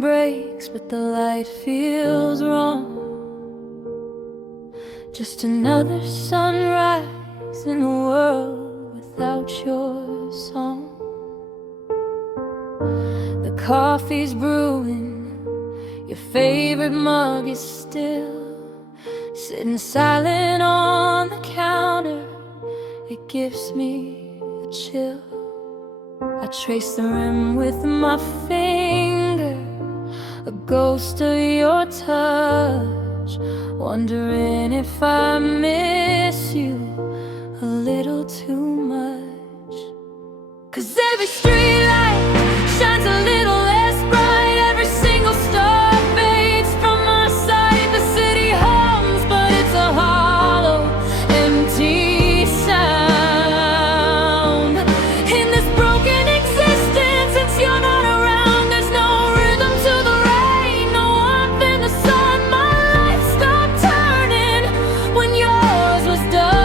morning breaks, but the light feels wrong. Just another sunrise in a world without your song. The coffee's brewing, your favorite mug is still sitting silent on the counter. It gives me a chill. I trace the rim with my finger, a ghost of your touch, wondering if I miss you a little too much. 'Cause every street light shines a little less bright, every single star fades from my sight. The city hums, but it's a hollow, empty sound. In this broken existence, since you're not around, there's no rhythm to the rain, no warmth in the sun. My life stopped turning when yours was done.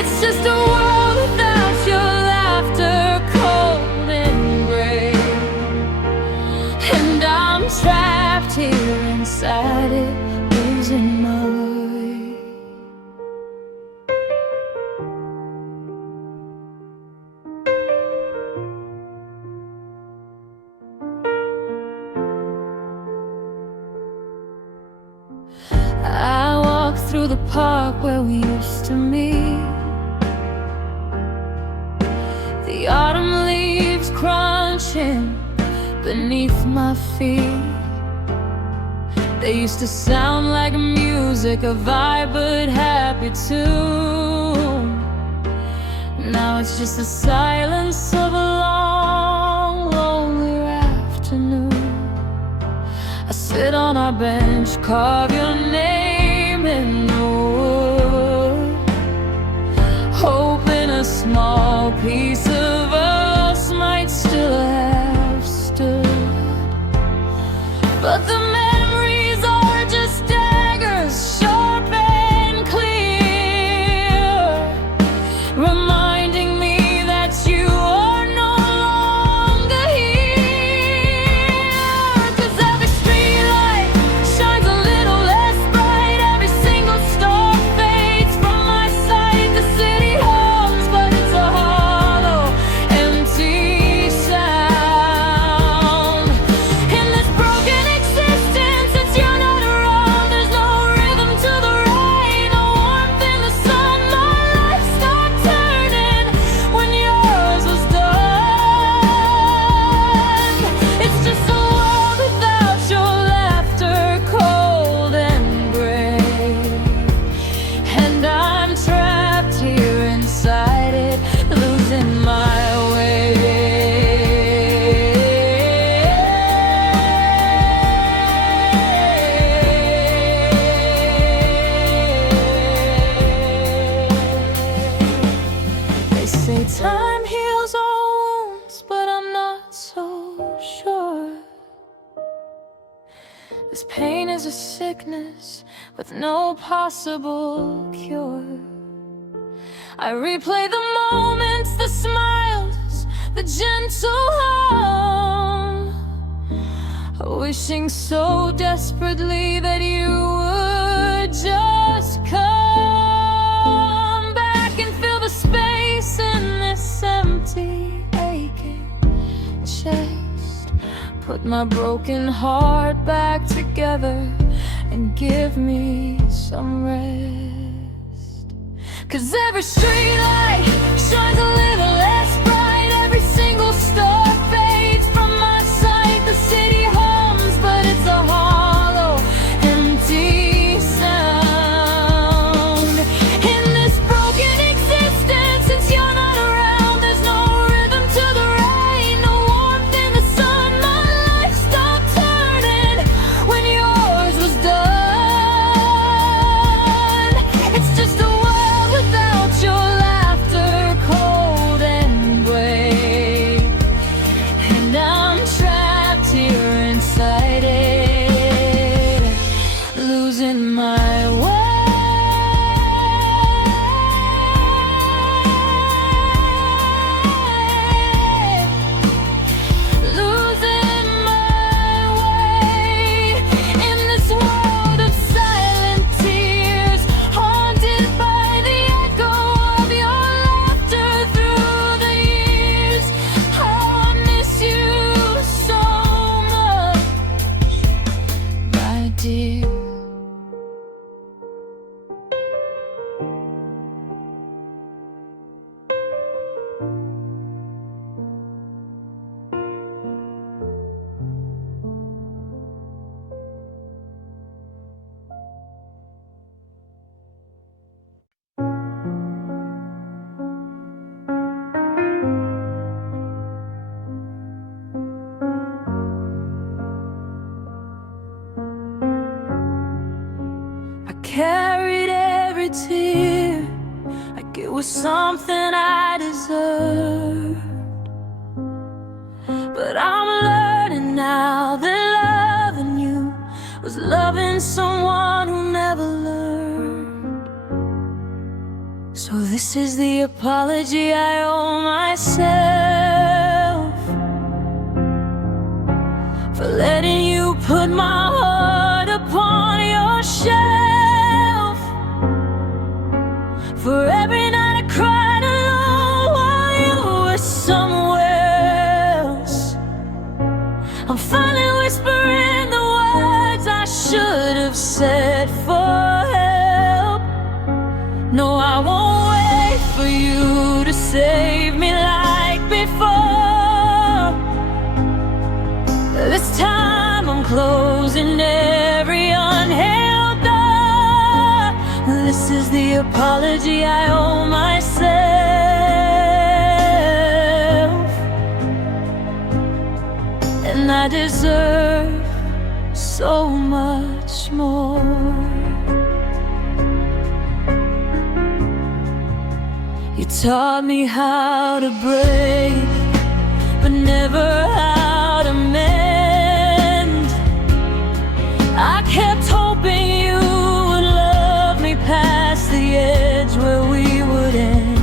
It's just a world without your laughter, cold and gray, and I'm trapped here inside it, losing my way. I walk through the park where we used to meet. The autumn leaves crunching beneath my feet. They used to sound like music, a vibe but happy tune. Now it's just the silence of a long, lonely afternoon. I sit on our bench, carve your name in the wood, hoping a small piece of us might still have stood. But the memories are just daggers, sharp and clear, reminding me that you are no longer here. 'Cause every streetlight shines a little less bright, every single star fades from my sight. The city hums, but it's a hollow, empty sound. In this broken existence, since you're not around, there's no rhythm to the rain, no warmth in the sun. My life stopped turning when yours was done. It's just a world without your laughter, cold and gray, and I'm trapped here inside it, losing my way. They say time heals all wounds, but I'm not so sure. This pain is a sickness with no possible cure. I replay the moments, the smiles, the gentle hum, wishing so desperately that you would just come back and fill the space in this empty, aching chest. Put my broken heart back together and give me some rest. 'Cause every streetlight shines a little less bright, every single star fades from my sight. The city hums, but it's a hollow, empty sound. In this broken existence, since you're not around, there's no rhythm to the rain, no warmth in the sun. My life stopped turning when yours was done. It's just a world without your laughter, cold and gray, carried every tear like it was something I deserved. But I'm learning now that loving you was loving someone who never learned. So this is the apology I owe myself for letting you put my heart upon your shelf. For every night I cried alone while you were somewhere else. I'm finally whispering the words I should have said for help. No, I won't wait for you to save me like before. This time I'm closing every unheld door. This is the apology I owe myself, and I deserve so much more. You taught me how to break, but never how to mend. I kept hoping you would love me past the edge where we would end.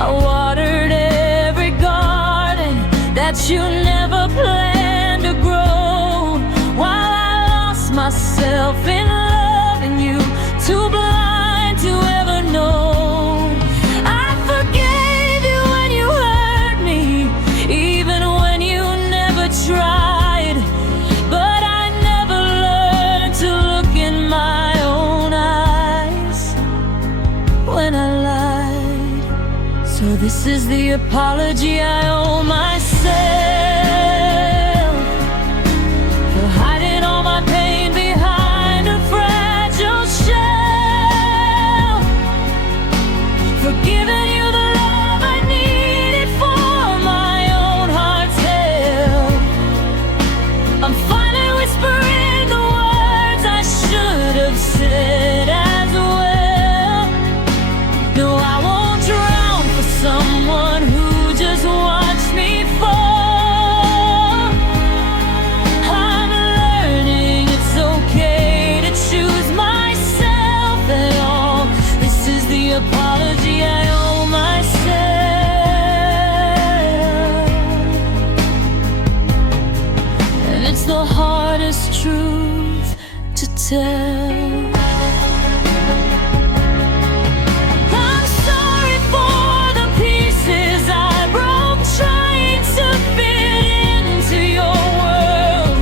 I watered every garden that you never planned to grow, while I lost myself in loving you, too blind to ever know. I forgave you when you hurt me, even when you never tried. But I never learned to look in my own eyes when I lied. So this is the apology I owe myself for hiding all my pain behind a fragile shell, for giving you the love I needed for my own heart's hell. I'm finally whispering the words I should have said as well. No, I won't drown for someone who just watched me fall. I'm learning it's okay to choose myself at all. This is the apology I owe myself, and it's the hardest truth to tell. I'm sorry for the pieces I broke trying to fit into your world,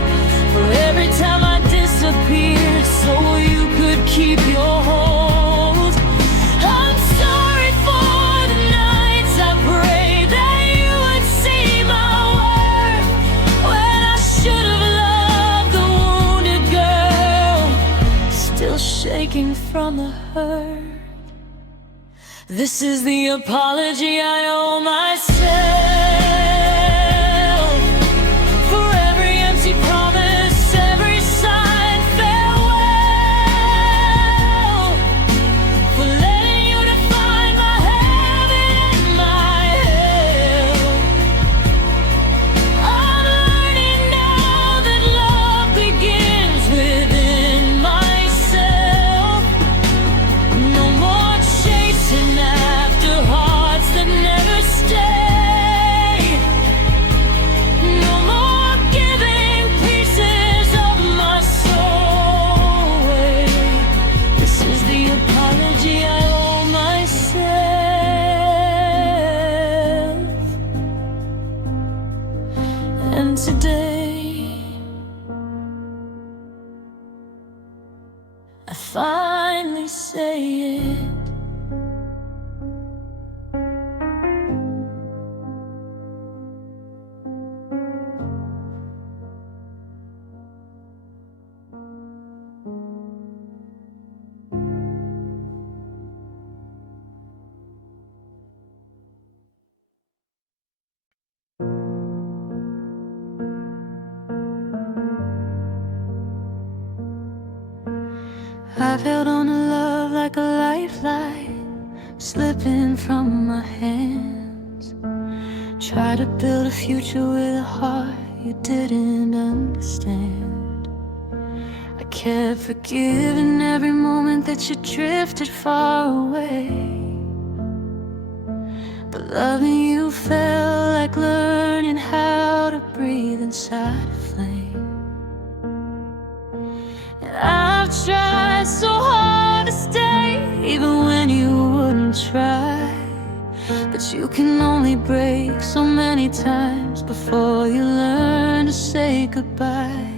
for every time I disappeared so you could keep your hold. I'm sorry for the nights I prayed that you would see my worth, when I should have loved the wounded girl, still shaking from the hurt. This is the apology I owe myself for every empty promise, every sign farewell, for letting you define my heaven and my hell. I'm learning now that love begins within myself. No more chasing after hearts that never stay. No more giving pieces of my soul away. This is the apology I owe myself. And today I finally say it. I've held on to love like a lifeline, slipping from my hands. Try to build a future with a heart you didn't understand. I kept forgiving every moment that you drifted far away, but loving you felt like learning how to breathe inside a flame. And I've tried so hard to stay, even when you wouldn't try. But you can only break so many times before you learn to say goodbye.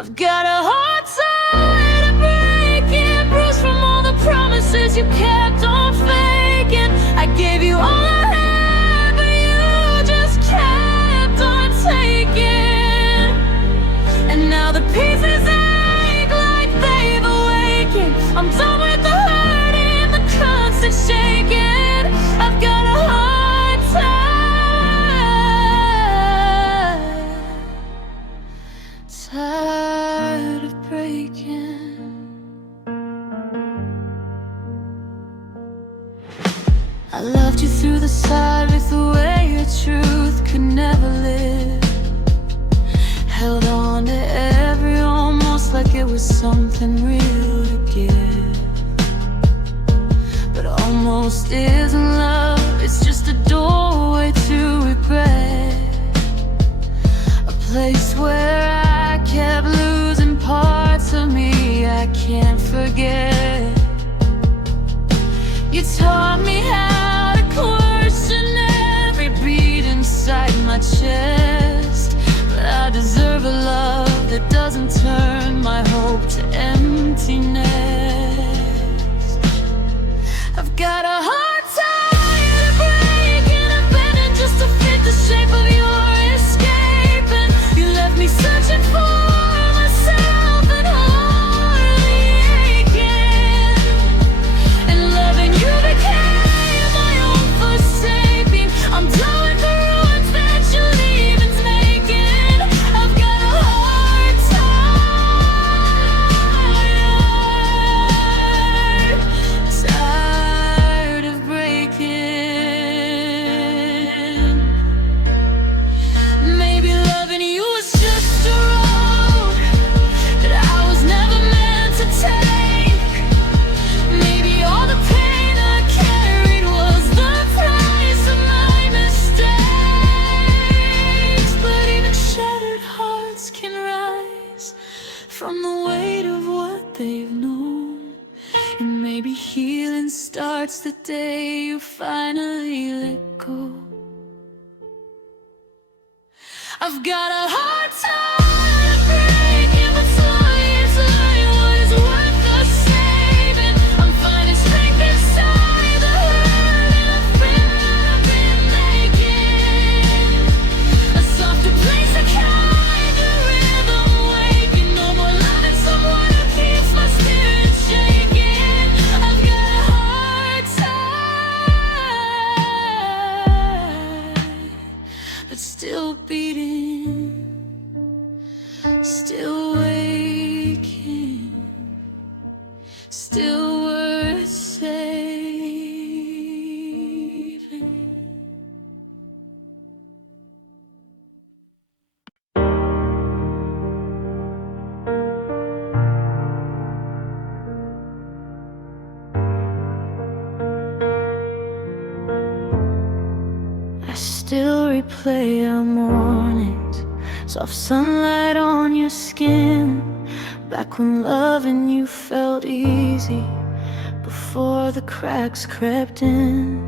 I've got a hard time to break it, bruised from all the promises you kept on faking. I gave you all I had, but you just kept on taking. And now the pieces ache like they've awakened. I'm done with the hurt and the constant shaking. I've got a hard time, tired of breaking. I loved you through the side with the way your truth could never live. Held on to every almost like it was something real to give. But almost isn't love, it's just a doorway to regret. A place where I kept losing parts of me I can't forget. You taught me how to question every beat inside my chest. But I deserve a love that doesn't turn my hope to emptiness. I've got a hard time to break and abandon just to fit the shape of your escape. And you left me searching for myself and hardly aching. And loving you became my own first saving. I'm done with the ruins that your leaving's making. I've got a hard time, tired of breaking. Maybe loving you was just a road that I was never meant to take. Maybe all the pain I carried was the price of my mistakes. But even shattered hearts can rise from the weight of what they've known. And maybe healing starts the day you finally let go. I've got a hard time breaking, but slowly it's learning what is worth the saving. I'm finding strength inside the hurt and a friend that I've been making. A softer place, a kinder rhythm waking. No more loving someone who keeps my spirit shaking. I've got a hard time, but still beating, still waking, still worth saving. I still replay our mornings, soft sunlight on your skin. Back when loving you felt easy, before the cracks crept in.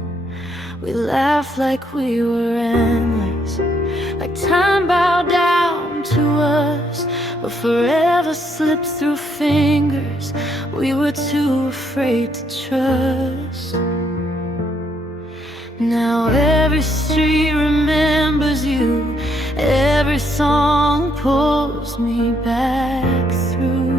We laughed like we were endless, like time bowed down to us. But forever slipped through fingers we were too afraid to trust. Now every street remembers you, every song pulls me back through.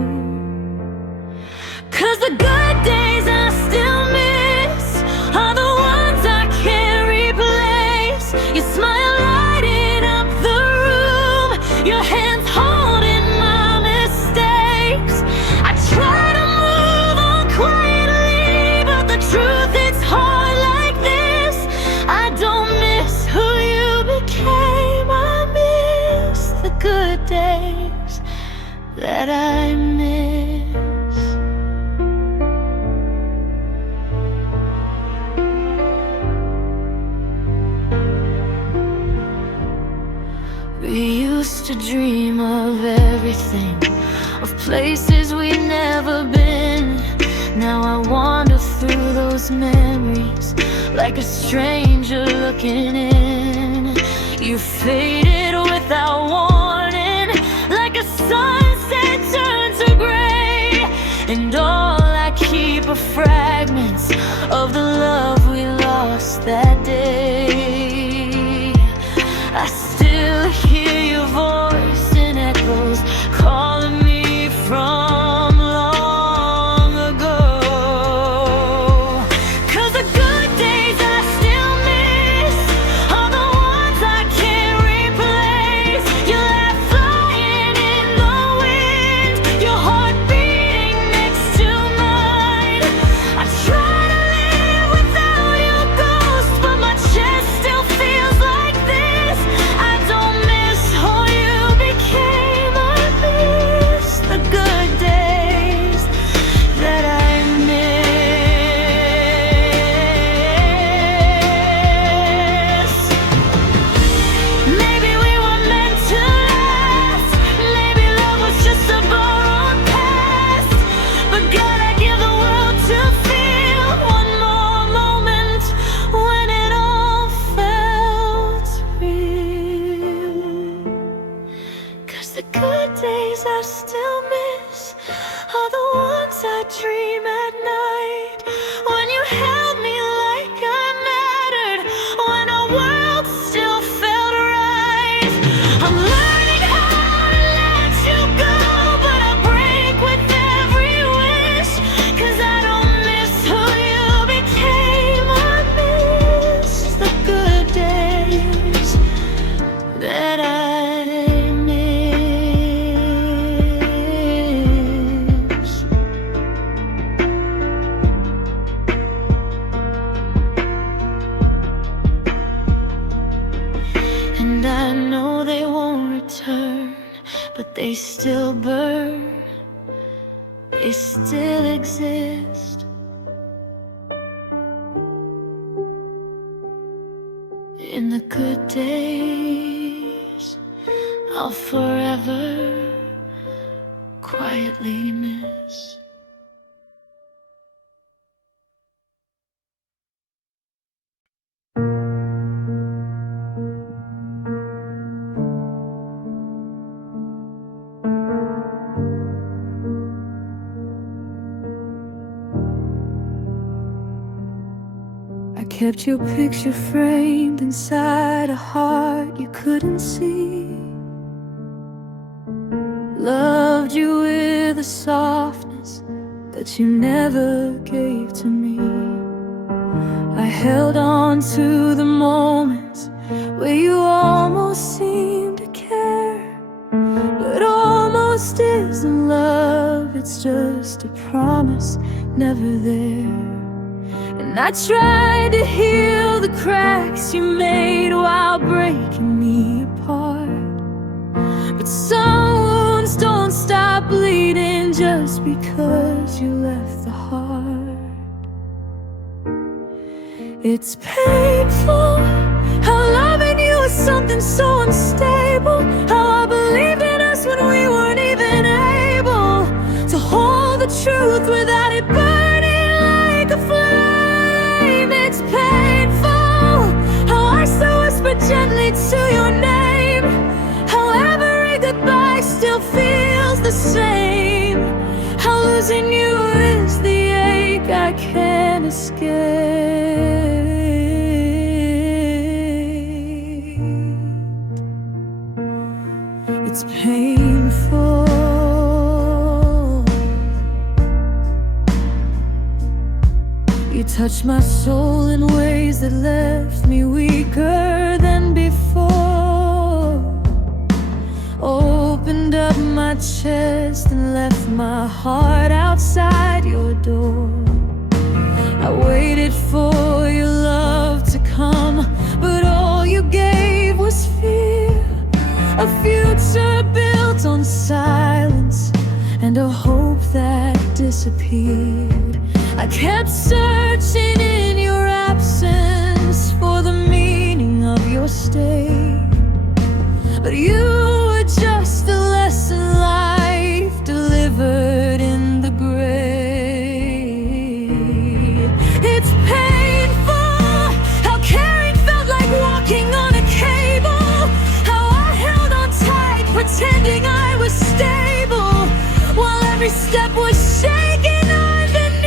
'Cause the good days I still miss are the ones I can't replace. Your smile lighting up the room, your hands holding my mistakes. I days that I miss. We used to dream of everything, of places we'd never been. Now I wander through those memories like a stranger looking in. You faded without warning, like a sunset turned to gray. And all I keep are fragments of the love we lost that day. I still hear your voice in echoes calling me from long ago. 'Cause the good days I still miss are the ones I can't replace. Your laugh flying in the wind, your heart beating next to mine. I try to live without your ghost, but my chest still feels like this. I don't miss who you became. I miss the good days that I miss. Maybe we were meant to last. Maybe love was just a borrowed past. But God, I give the world to feel one more moment when it all felt real. 'Cause the good days I still miss are the ones I dream at night, when you held me like I mattered, when our world still felt right. I'm learning how to let you go, but I break with every wish. 'Cause I don't miss who you became. I miss the good days that I miss. And I know they won't return, but they still burn, they still exist. In the good days, I'll forever quietly miss. I kept your picture framed inside a heart you couldn't see. Loved you with a softness that you never gave to me. I held on to the moments where you almost seemed to care. But almost isn't love, it's just a promise never there. And I tried to heal the cracks you made while breaking me apart. But some wounds don't stop bleeding just because you left the heart. It's painful how loving you is something so unstable. How I believed in us when we weren't even able to hold the truth without it burning like a flame. It's painful how I still whisper gently to your name, how every goodbye still feels the same, how losing you is the ache I can't escape. It's painful. You touched my soul in ways that left me weaker than before. Opened up my chest and left my heart outside your door. I waited for your love to come, but all you gave was fear. A future built silence and a hope that disappeared. I kept searching in your absence for the meaning of your stay, but you were just a lesson life delivered in the grave. It's painful how caring felt like walking on a cable, how I held on tight pretending I was stable while every step was shaking underneath.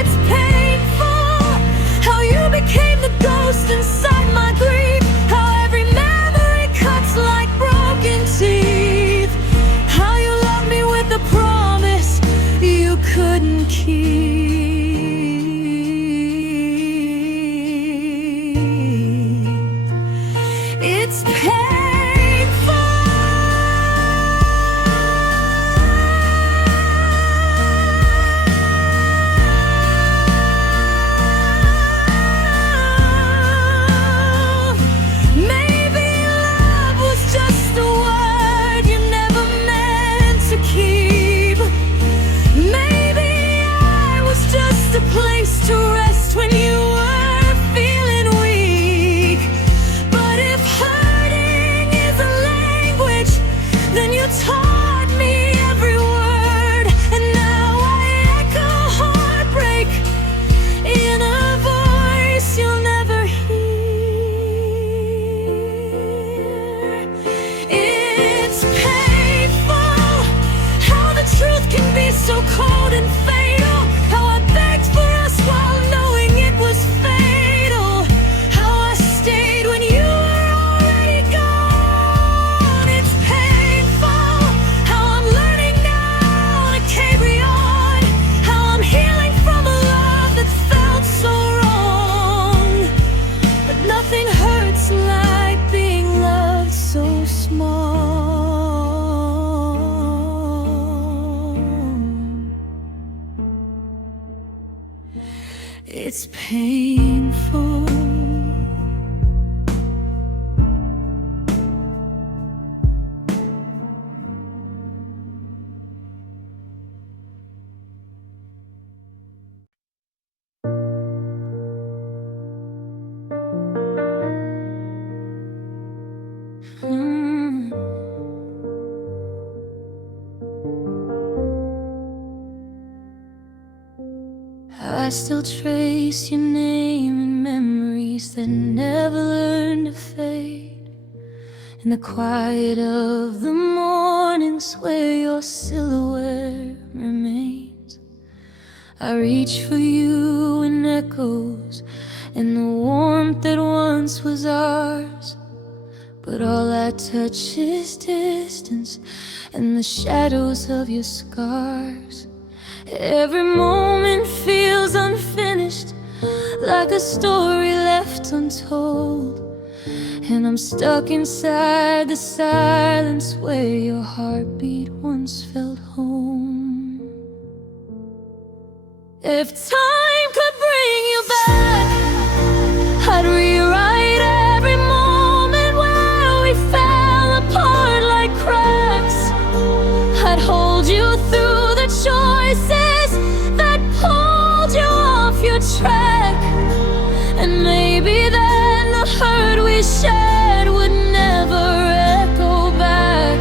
It's painful how you became the ghost inside my grief, how every memory cuts like broken teeth, how you loved me with a promise you couldn't keep. It's painful. So cold and fatal, how I begged for us while knowing it was fatal, how I stayed when you were already gone. It's painful how I'm learning now to carry on, how I'm healing from a love that felt so wrong, but nothing hurts like being loved so small. It's painful. I still trace your name in memories that never learn to fade, in the quiet of the mornings where your silhouette remains. I reach for you in echoes, in the warmth that once was ours, but all I touch is distance and the shadows of your scars. Every moment feels unfinished, like a story left untold, and I'm stuck inside the silence where your heartbeat once felt home. If time could bring you back, I'd rewrite every moment where we fell apart like cracks. I'd hold you through the choices that pulled you off your track, and maybe then the hurt we shared would never echo back.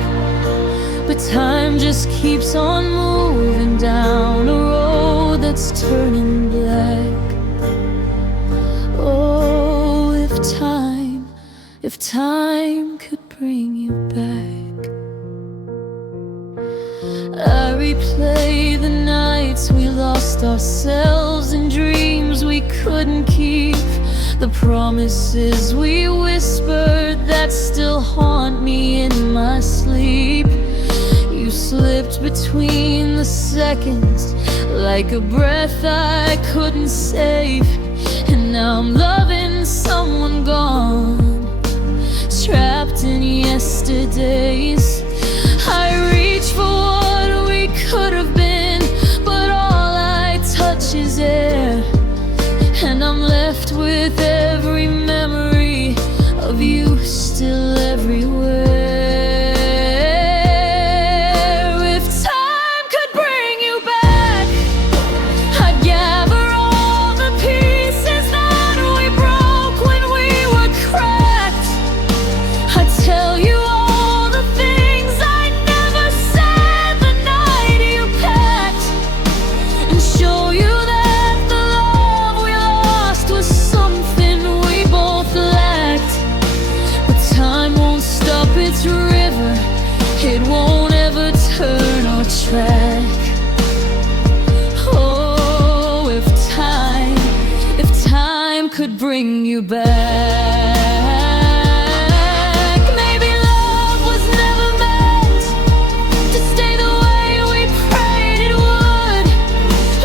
But time just keeps on moving down a road that's turning black. Oh, if time could bring you back. I replay the nights we lost ourselves in dreams we couldn't keep, the promises we whispered that still haunt me in my sleep. You slipped between the seconds like a breath I couldn't save, and now I'm loving someone gone, trapped in yesterdays. I reach for what we could have been, but all I touch is air, and I'm left with every memory of you still everywhere. bring you back. Maybe love was never meant to stay the way we prayed it would.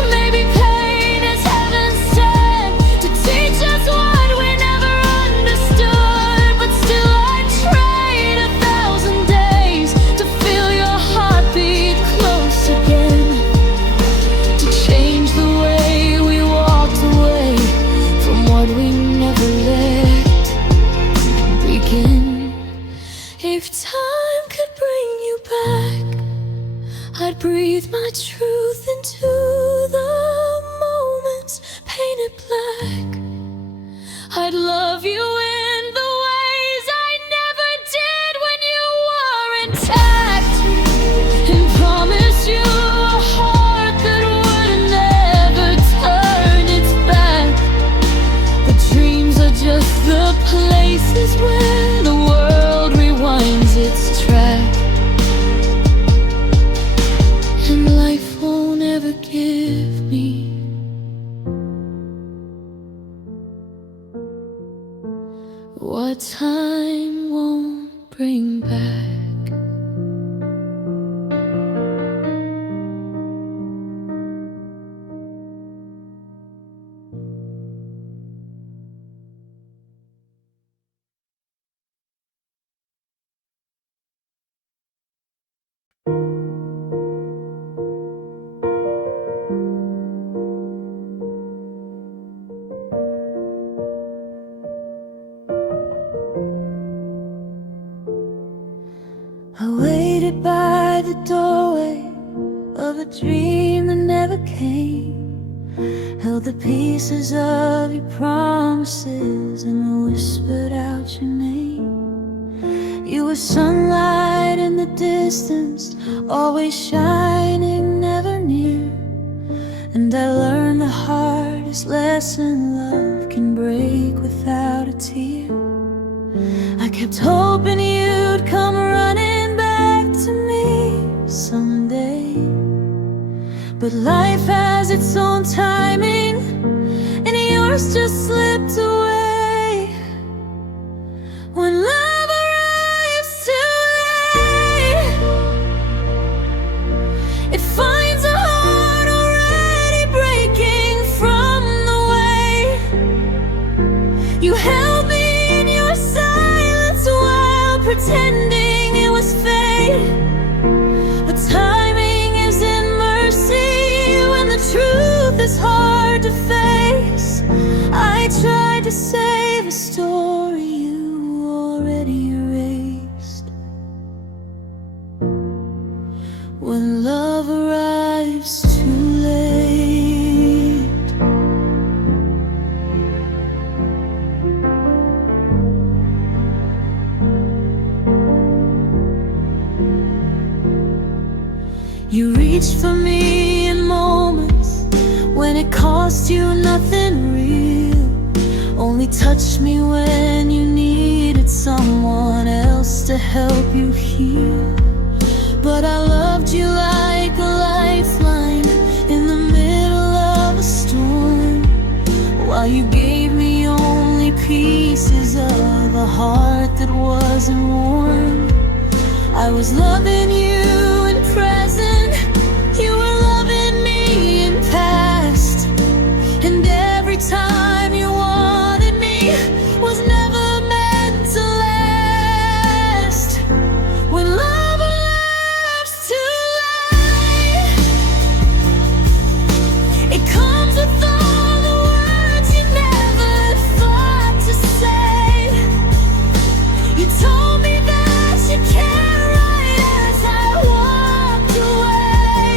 Maybe pain is heaven sent to teach us what we never understood. But still I'd trade 1,000 days to feel your heartbeat close again, to change the way we walked away from what we never let begin. If time could bring you back, I'd breathe my truth into the moments painted black. I'd love you in the ways I never did when you were intact, and promise you a heart that would never turn its back. The dreams are just the places where the world rewinds its track, and life won't ever give me what time won't bring back. I waited by the doorway of a dream that never came, held the pieces of your promises and whispered out your name. You were sunlight in the distance, always shining, never near. And I learned the hardest lesson: love can break without a tear. I kept hoping you'd come running back to me someday, but life has its own timing, and yours just slipped away. When love arrives too late, it finds a heart already breaking from the weight. You held me in your silence while pretending it was fate, but timing isn't mercy when the truth is hard to face. I tried to save a story you already erased. When love arrives too late, you reached for me in moments when it cost you nothing real, only touched me when you needed someone else to help you heal. But I loved you like a lifeline in the middle of a storm, while you gave me only pieces of a heart that wasn't warm. I was loving you in present, you were loving me in past, and every time you wanted me was never meant to last. When love arrives too late, it comes with all the words you never thought to say. You told me that you care right as I walked away,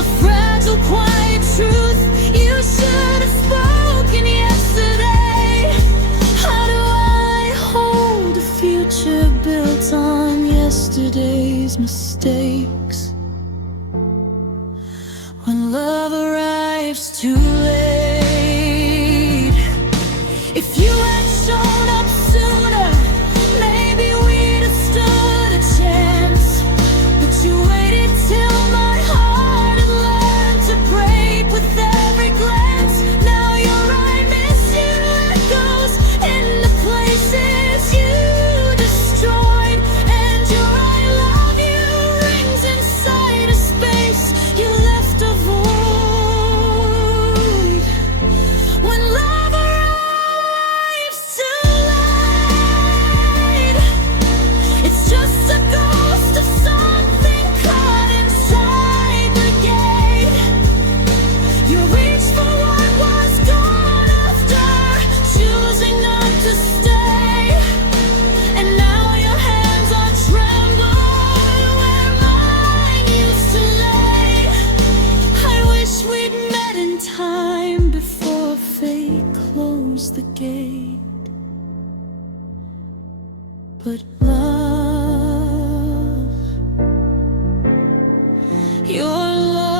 a fragile, quiet truth you should have spoken yesterday. How do I hold a future built on yesterday's mistakes when love arrives too late? If you had shown up sooner, maybe we'd have stood a chance. But you waited till my heart had learned to break with every glance. Now you're I miss you but love. Your love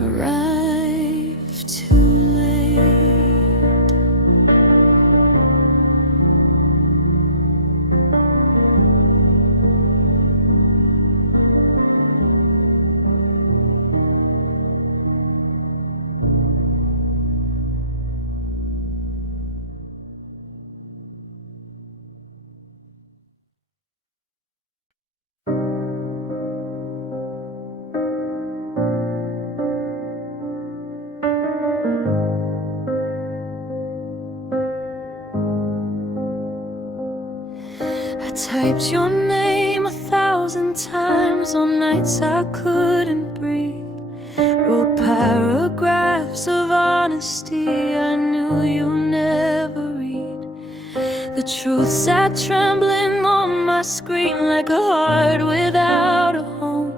arrived too late. I typed your name 1,000 times on nights I couldn't breathe. Wrote paragraphs of honesty I knew you'd never read. The truth sat trembling on my screen like a heart without a home.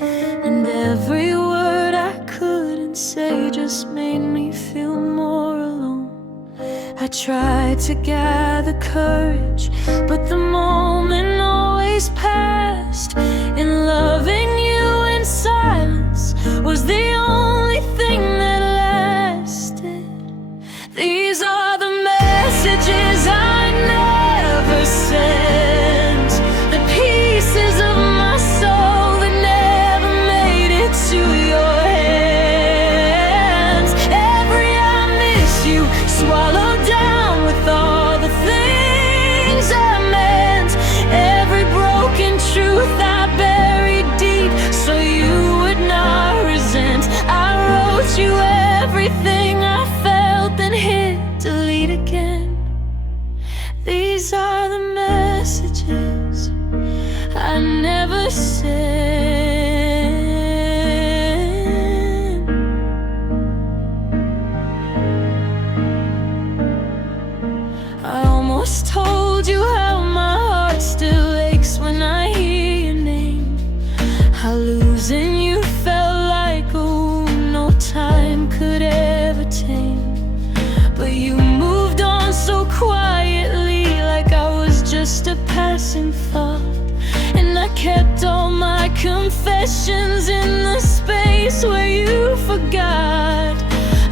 And every word I couldn't say just made me feel more alone. I tried to gather courage, but the moment always passed. And loving you in silence was the only thing that lasted. These are the messages I never sent, the pieces of my soul that never made it to your hands. Every I miss you swallowed down with all the things I meant. Every broken truth I buried deep so you would not resent. I wrote you everything I felt, then hit delete again. These are the messages I never sent. I almost told you how my heart still aches when I hear your name. How losing you felt like a wound no time could ever tame. But you moved on so quietly, like I was just a passing thought. And I kept all my confessions in the space where you forgot.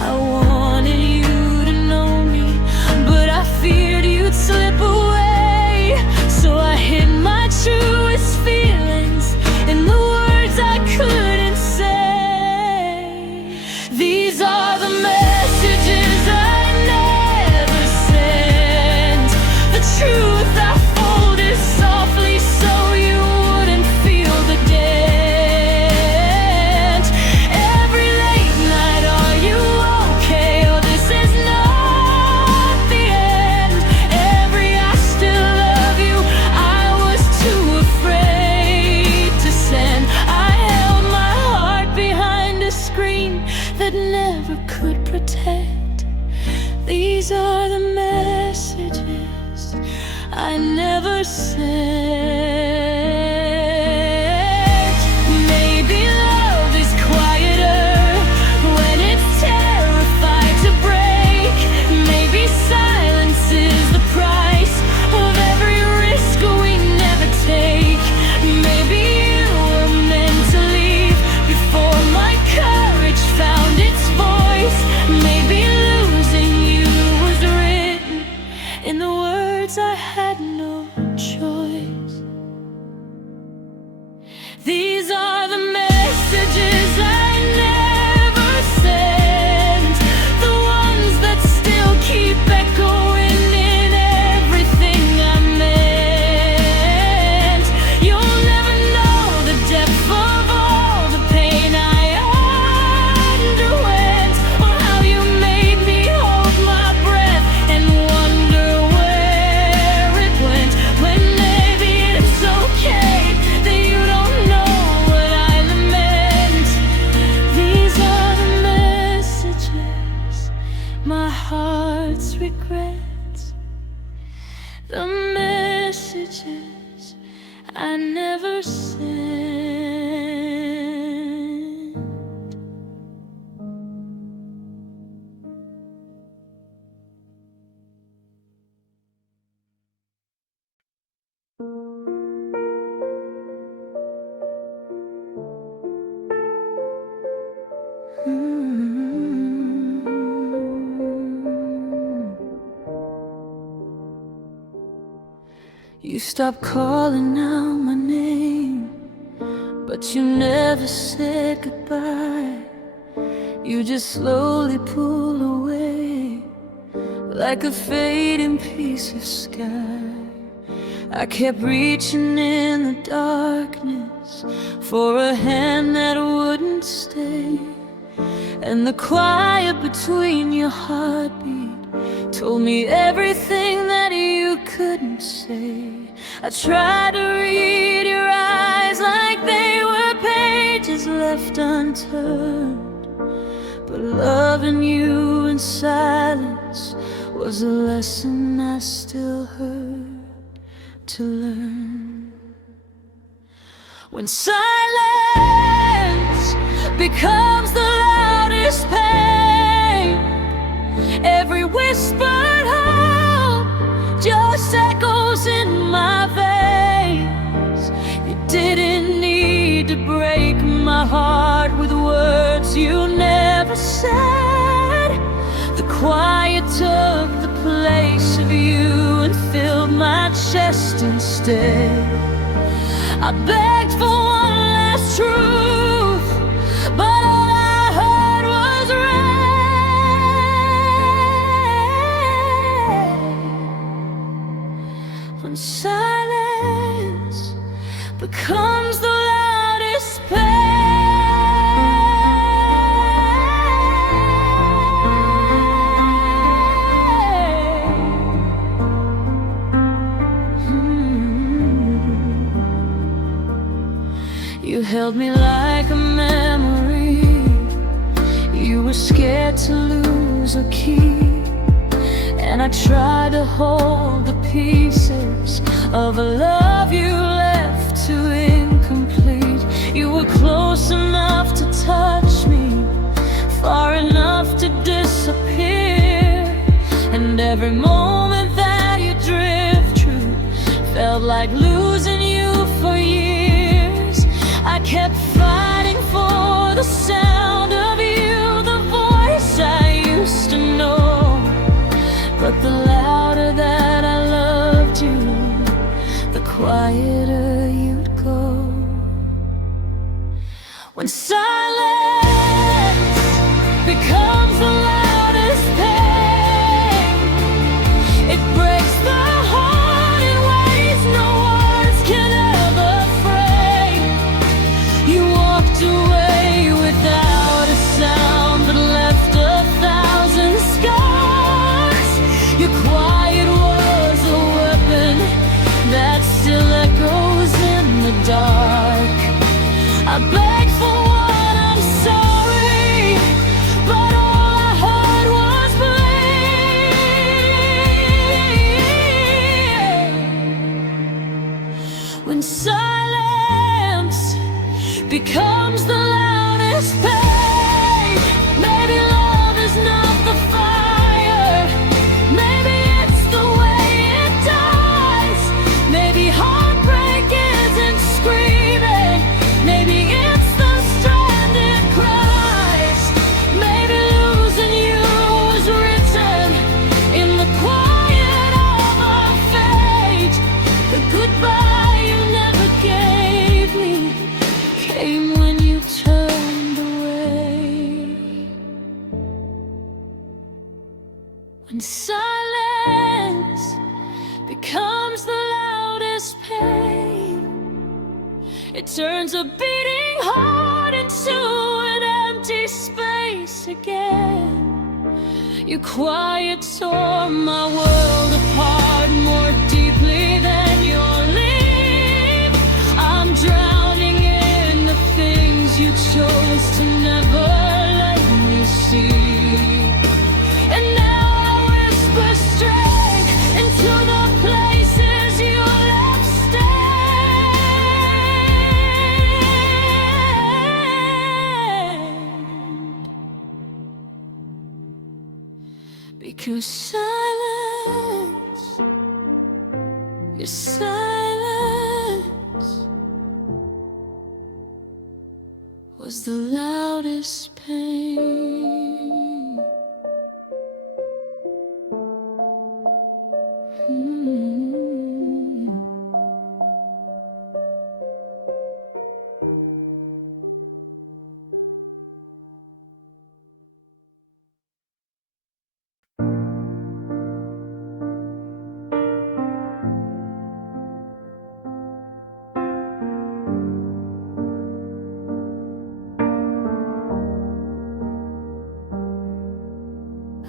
I wanted you to know me, but I feared you'd slip away. So I hid my truest feelings in the words I couldn't say. These are the messages I never sent, the truth I folded softly so you wouldn't feel the dent. Every late night, are you okay? Oh, this is not the end. Every I still love you, I was too afraid to send. I held my heart behind a screen that never could protect. These are the messages I never sent. Maybe love is quieter when it's terrified to break. Maybe silence is the price of every risk we never take. Maybe you were meant to leave before my courage found its voice. Maybe losing you was written in the words I had no choice. These are the messages I never sent, the ones that still keep echoing in everything I meant. You'll never know the depth of all the pain I underwent, or how you made me hold my breath and wonder where it went. When maybe it's okay that you don't know what I lament. These are the messages, my heart's regrets, the messages I never sent. You stopped calling out my name, but you never said goodbye. You just slowly pull away, like a fading piece of sky. I kept reaching in the darkness for a hand that wouldn't stay, and the quiet between your heartbeat told me everything that you couldn't say. I tried to read your eyes like they were pages left unturned, but loving you in silence was a lesson I still heard to learn. When silence becomes the loudest pain, every whispered hope just echoes in my veins. You didn't need to break my heart with words you never said. The quiet took the place of you and filled my chest instead. I begged for one last truth, but all I heard was rain. When silence becomes the loudest pain, you held me like a memory you were scared to lose or keep, and I tried to hold the pieces of a love you left too incomplete. You were close enough to touch me, far enough to disappear, and every moment that you drift through felt like losing you for years. I kept fighting for the sound of you, the voice I used to know, but the louder that I loved you, the quieter you'd go. When silence becomes the loudest pain, it breaks the heart in ways no words can ever frame. You walked away without a sound, but left 1,000 scars. Your quiet was a weapon that still echoes in the dark. I begged for what I'm sorry, but all I heard was blame. When silence becomes the loudest pain, maybe love is not the fire, maybe it's the way it dies. Maybe heartbreak isn't screaming, maybe it's the stranded cries. Maybe losing you was written in the quiet of our fate. The goodbye you never gave me came when you turned away. When silence becomes the loudest pain, it turns a beating heart into an empty space again. Your quiet tore my world apart more deeply than your leave. I'm drowning in the things you chose to never let me see. And now I whisper straight into the places you left stand. Because silence, your silence was the loudest pain. Mm-hmm.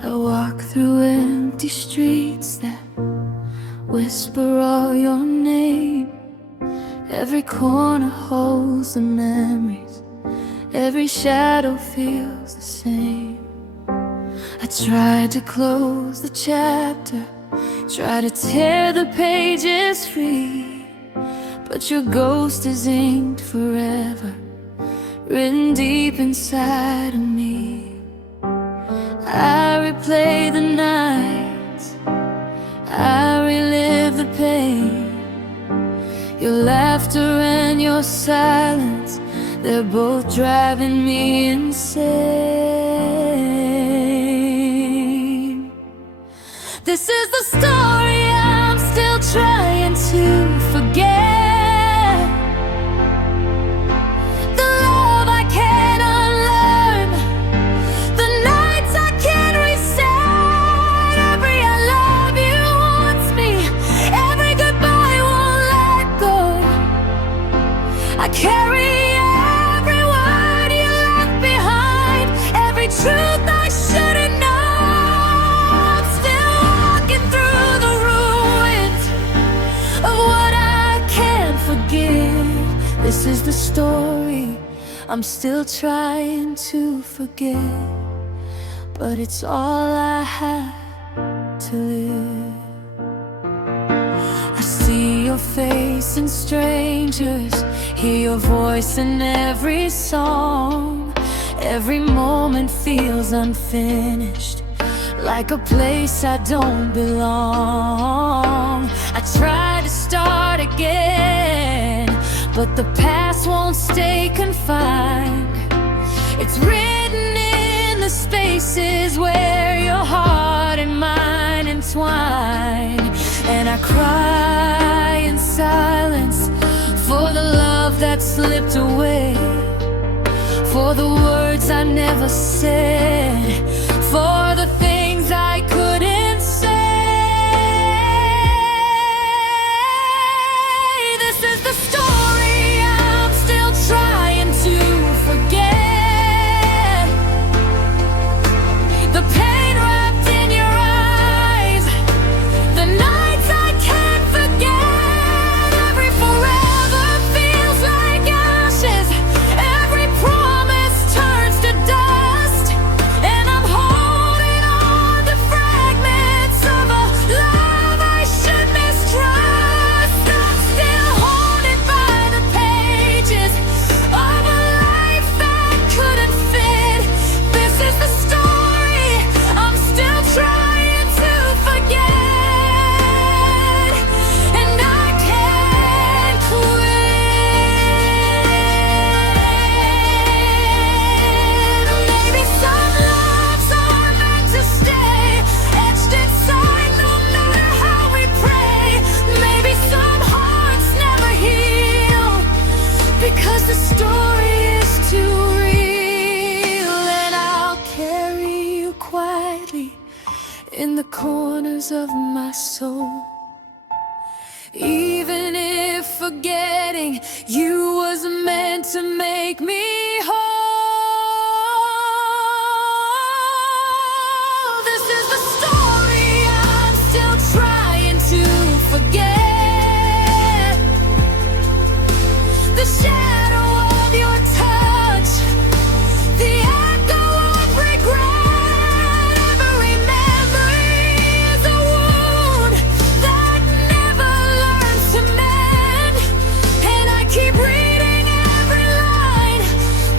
I walk through empty streets that whisper all your name. Every corner holds the memories, every shadow feels the same. I tried to close the chapter, try to tear the pages free, but your ghost is inked forever, written deep inside of me. I replay the nights, I relive the pain. Your laughter and your silence, they're both driving me insane. This is the story I'm still trying to forget, the love I can't unlearn, the nights I can't reset. Every I love you wants me, every goodbye won't let go. I carry every word you left behind, every truth I shouldn't know. I'm still walking through the ruins of what I can't forgive. This is the story I'm still trying to forget, but it's all I have to live. I see your face in strangers, hear your voice in every song. Every moment feels unfinished, like a place I don't belong. I try to start again, but the past won't stay confined. It's written in the spaces where your heart and mine entwine. And I cry in silence for the love that slipped away, for the words I never said, for the things I couldn't say. This is the story I'm still trying to forget, the pain wrapped in your eyes, the nights I can't forget. Every forever feels like ashes, every promise turns to dust, and I'm holding on to fragments of a love I should mistrust. I'm still haunted by the pages of a life that couldn't fit. This is the story I'm still trying to forget, and I can't quit. Maybe some loves are meant to stay, etched inside no matter how we pray. Maybe some hearts never heal, because the story is too real. And I'll carry you quietly in the corners of my soul, even if forgetting you was meant to make me whole. This is the story I'm still trying to forget, the shadow of your touch, the echo of regret. Every memory is a wound that never learns to mend, and I keep reading every line,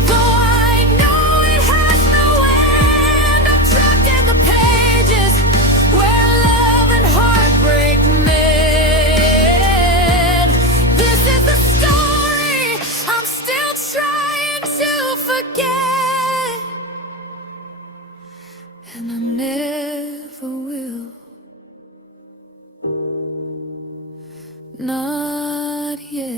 though I know it has no end. I'm trapped in the pages where love and heartbreak met. This is the story I'm still trying to forget, and I never will, not yet.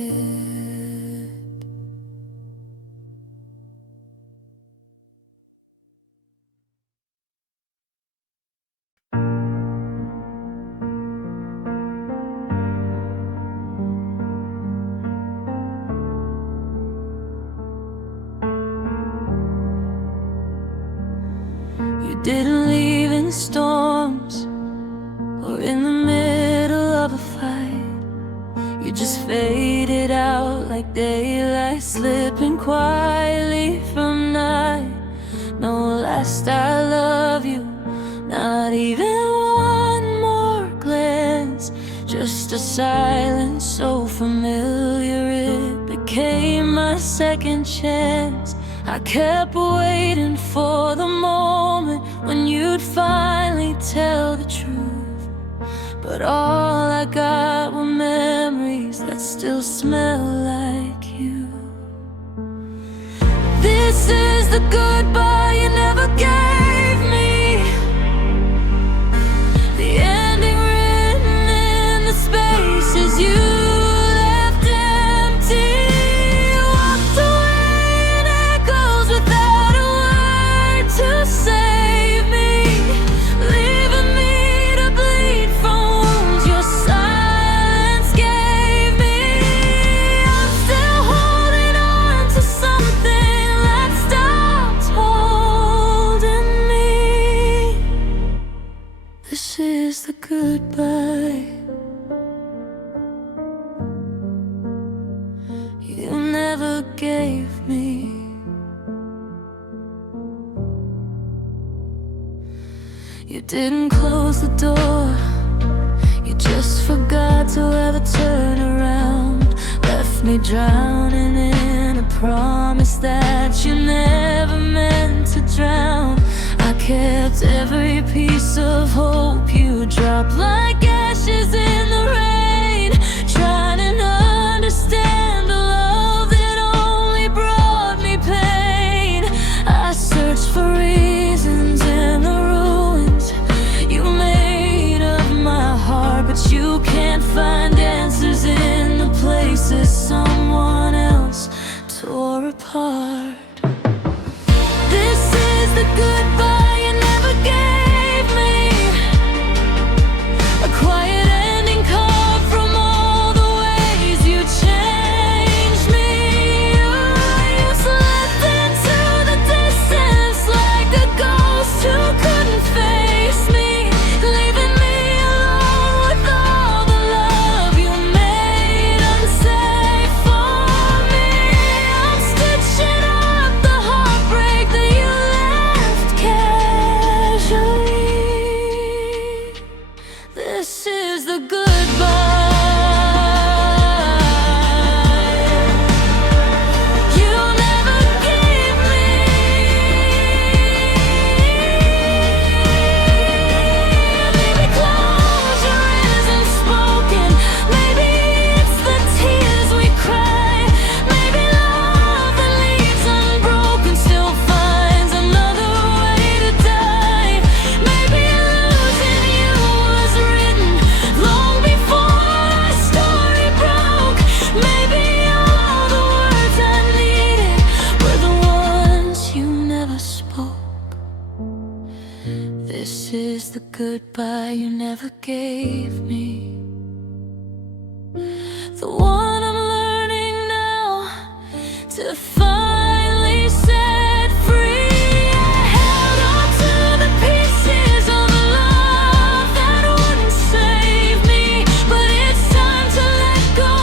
You didn't leave in storms or in the middle of a fight. You just faded out like daylight slipping quietly from night. No last I love you, not even one more glance. Just a silence so familiar it became my second chance. I kept waiting for the moment when you'd finally tell the truth, but all I got were memories that still smell like you. This is the goodbye you never gave me, the ending written in the spaces you left empty. Walked away in echoes without a word to save me, leaving me to bleed from wounds your silence gave me. I'm still holding on to something that stopped holding me. This is the goodbye you never gave me. You didn't close the door, you just forgot to ever turn around. Left me drowning in a promise that you never meant to drown. I kept every piece of hope you dropped like ashes in the rain, trying to understand a love that only brought me pain. I searched for reasons in the ruins you made of my heart, but you can't find answers in the places someone else tore apart. This is the goodbye you never gave me, a quiet ending cut from all the ways you changed me. You slipped into the distance like a ghost who couldn't face me, leaving me alone with all the love you made unsafe for me. I'm stitching up the heartbreak that you left casually. This is the goodbye you never gave me. Maybe closure isn't spoken, maybe it's the tears we cry, maybe love that leaves unbroken still finds another way to die. Maybe losing you was written long before our story broke. Maybe all the words I needed were the ones you never spoke. This is the goodbye you never gave me, the one I'm learning now to finally set free. I held on to the pieces of a love that wouldn't save me, but it's time to let go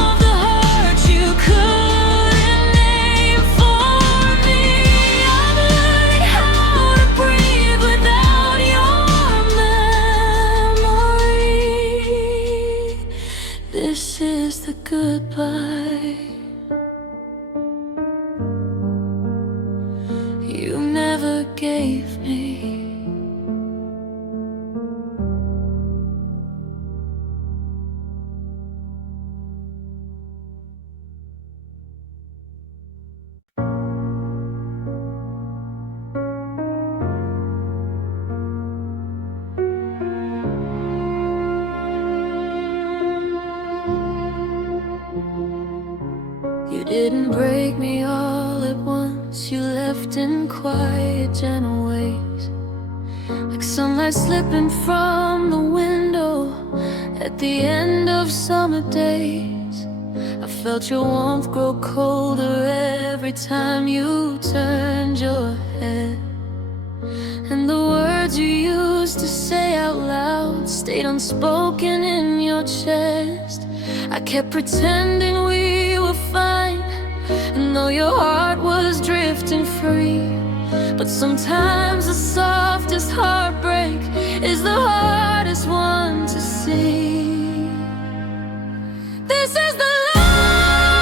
of the hurt you couldn't name for me. I'm learning how to breathe without your memory. This is the goodbye you never gave me. You didn't break me all at once, you left in quiet, gentle ways, like sunlight slipping from the window at the end of summer days. I felt your warmth grow colder every time you turned your head, and the words you used stayed unspoken in your chest. I kept pretending we were fine, and though your heart was drifting free. But sometimes the softest heartbreak is the hardest one to see. This is the love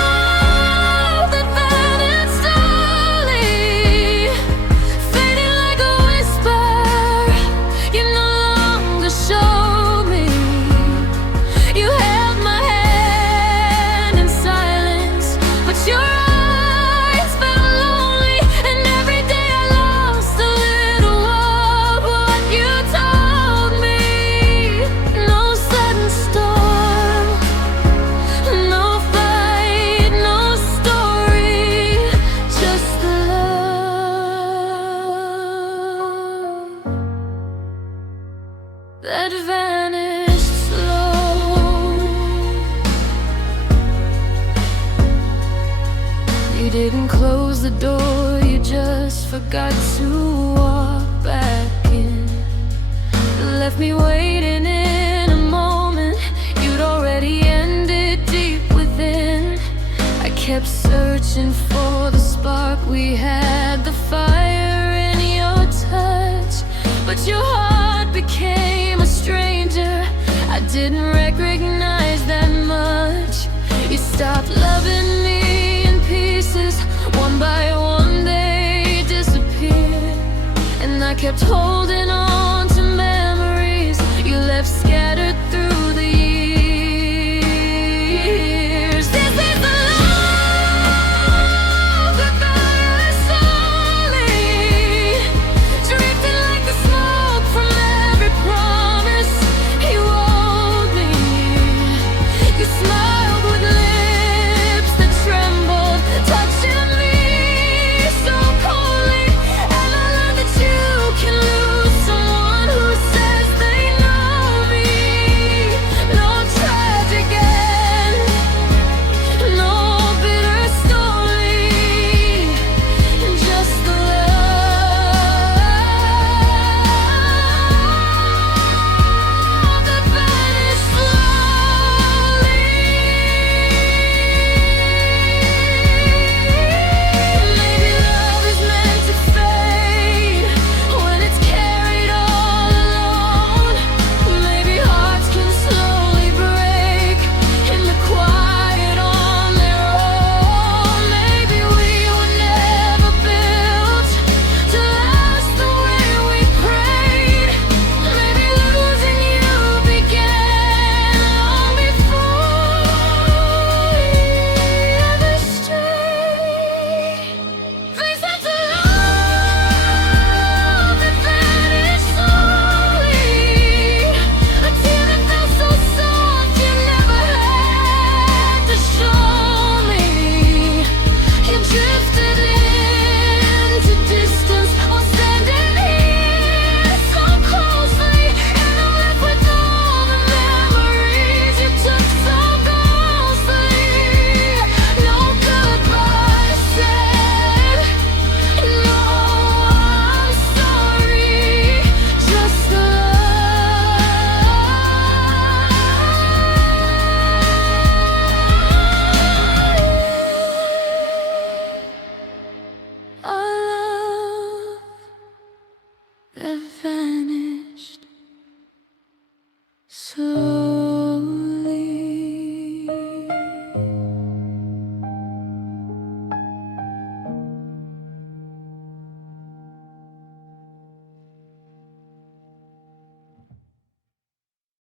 that vanished slowly, fading like a whisper. You no longer show me. You held my hand in silence, but your eyes felt lonely, and every day I lost a little of what you told me. No sudden storm, no fight, no story, just the love that vanished slow. You didn't close the door, you just forgot to walk back in. Left me waiting in a moment you'd already ended deep within. I kept searching for the spark we had, the fire in your touch, but your heart became a stranger. I didn't recognize that much. You stopped loving me in pieces, one by one they disappeared, and I kept holding on